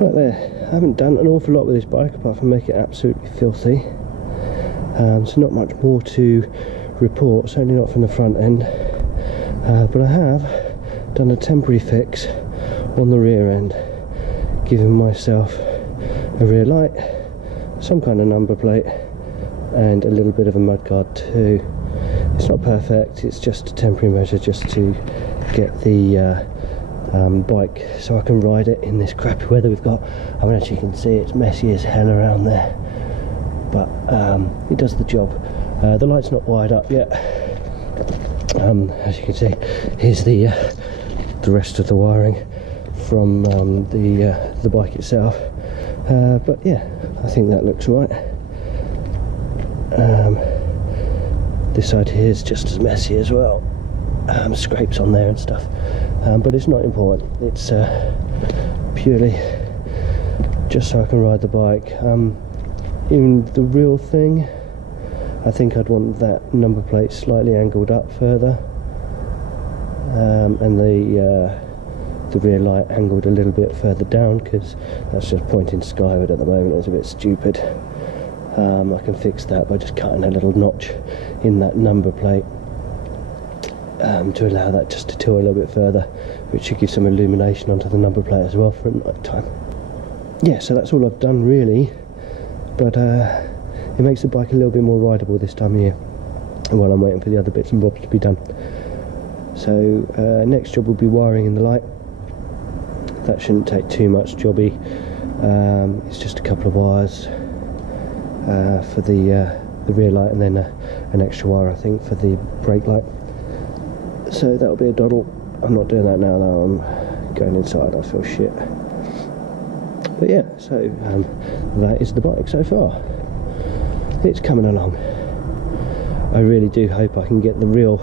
Right there, I haven't done an awful lot with this bike apart from make it absolutely filthy. So not much more to report, certainly not from the front end. But I have done a temporary fix on the rear end, giving myself a rear light, some kind of number plate, and a little bit of a mudguard too. It's not perfect, it's just a temporary measure just to get the bike so I can ride it in this crappy weather we've got. I mean, as you can see, it's messy as hell around there, but it does the job. The light's not wired up yet. As you can see, here's the rest of the wiring from the bike itself. But yeah, I think that looks right. This side here is just as messy as well. Scrapes on there and stuff, but it's not important. It's purely just so I can ride the bike. In the real thing, I think I'd want that number plate slightly angled up further, and the rear light angled a little bit further down, because that's just pointing skyward at the moment. It's a bit stupid. I can fix that by just cutting a little notch in that number plate to allow that just to tilt a little bit further, which should give some illumination onto the number plate as well for night time. Yeah, so that's all I've done really, but it makes the bike a little bit more rideable this time of year while I'm waiting for the other bits and bobs to be done. So next job will be wiring in the light. That shouldn't take too much jobby. It's just a couple of wires for the rear light, and then an extra wire I think for the brake light. So that'll be a doddle. I'm not doing that now though, I'm going inside, I feel shit. But yeah, so that is the bike so far. It's coming along. I really do hope I can get the real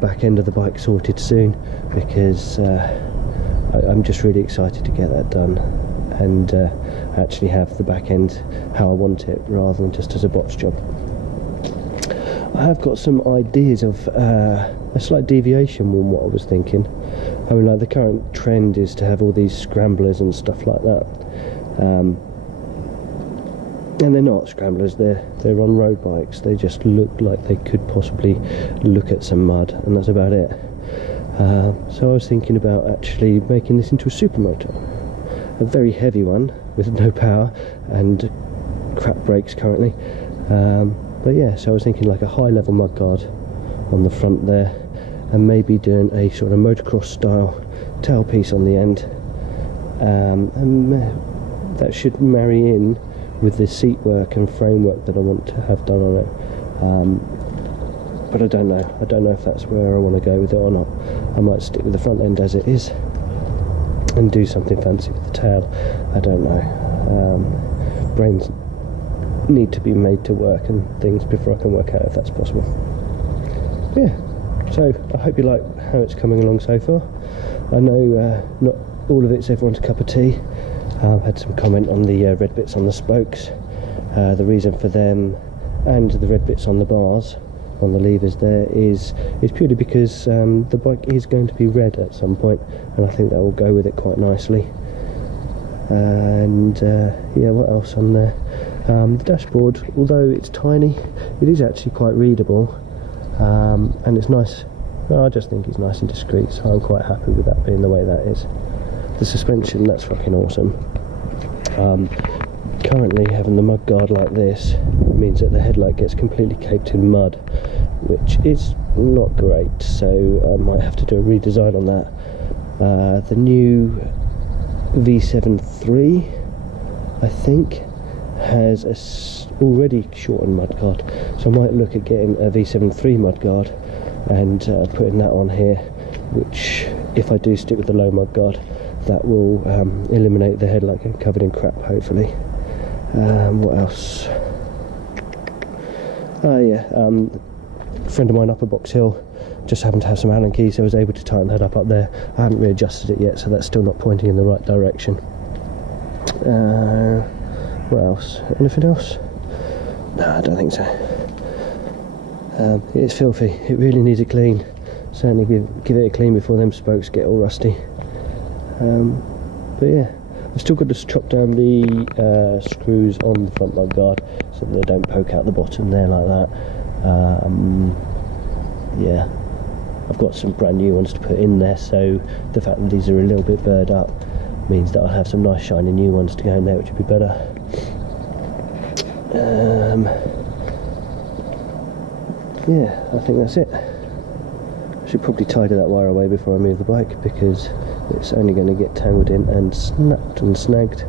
back end of the bike sorted soon, because I'm just really excited to get that done and actually have the back end how I want it, rather than just as a botch job. I have got some ideas of a slight deviation from what I was thinking. I mean, like, the current trend is to have all these scramblers and stuff like that, and they're not scramblers, they're on road bikes. They just look like they could possibly look at some mud, and that's about it. So I was thinking about actually making this into a supermoto, a very heavy one with no power and crap brakes currently. But yeah, so I was thinking like a high level mudguard on the front there, and maybe doing a sort of motocross style tailpiece on the end, and that should marry in with the seat work and framework that I want to have done on it. But I don't know if that's where I want to go with it or not. I might stick with the front end as it is and do something fancy with the tail. I don't know. Brains need to be made to work and things before I can work out if that's possible. Yeah, so I hope you like how it's coming along so far. I know not all of it's everyone's cup of tea. I've had some comment on the red bits on the spokes. The reason for them and the red bits on the bars, on the levers there, is purely because the bike is going to be red at some point, and I think that will go with it quite nicely. And yeah, what else on there? The dashboard, although it's tiny, it is actually quite readable, and it's nice. I just think it's nice and discreet, so I'm quite happy with that being the way that is. The suspension, that's fucking awesome. Currently having the mudguard like this means that the headlight gets completely caked in mud, which is not great, so I might have to do a redesign on that. The new V7.3, I think, has a already shortened mudguard, so I might look at getting a V7.3 mudguard and putting that on here, which, if I do stick with the low mudguard, that will eliminate the headlight getting covered in crap, hopefully. What else? Oh yeah, a friend of mine up at Box Hill just happened to have some Allen keys, so I was able to tighten that up there. I haven't readjusted it yet, so that's still not pointing in the right direction. What else? Anything else? No, I don't think so. It's filthy. It really needs a clean. Certainly give it a clean before them spokes get all rusty. But yeah, I've still got to chop down the screws on the front mud guard so that they don't poke out the bottom there like that. Yeah, I've got some brand new ones to put in there, so the fact that these are a little bit burred up means that I'll have some nice shiny new ones to go in there, which would be better. Yeah, I think that's it. I should probably tidy that wire away before I move the bike, because it's only going to get tangled in and snapped and snagged.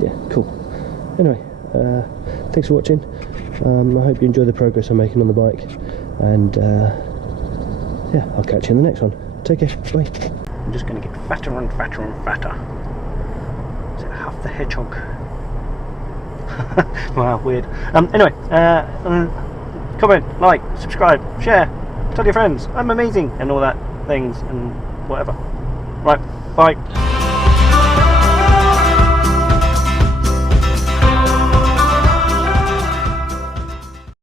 Yeah, cool. Anyway, thanks for watching. I hope you enjoy the progress I'm making on the bike, and yeah, I'll catch you in the next one. Take care, bye. I'm just going to get fatter and fatter and fatter. Is it half the hedgehog? Wow, weird. Anyway, comment, like, subscribe, share, tell your friends I'm amazing, and all that things and whatever. Right, bye.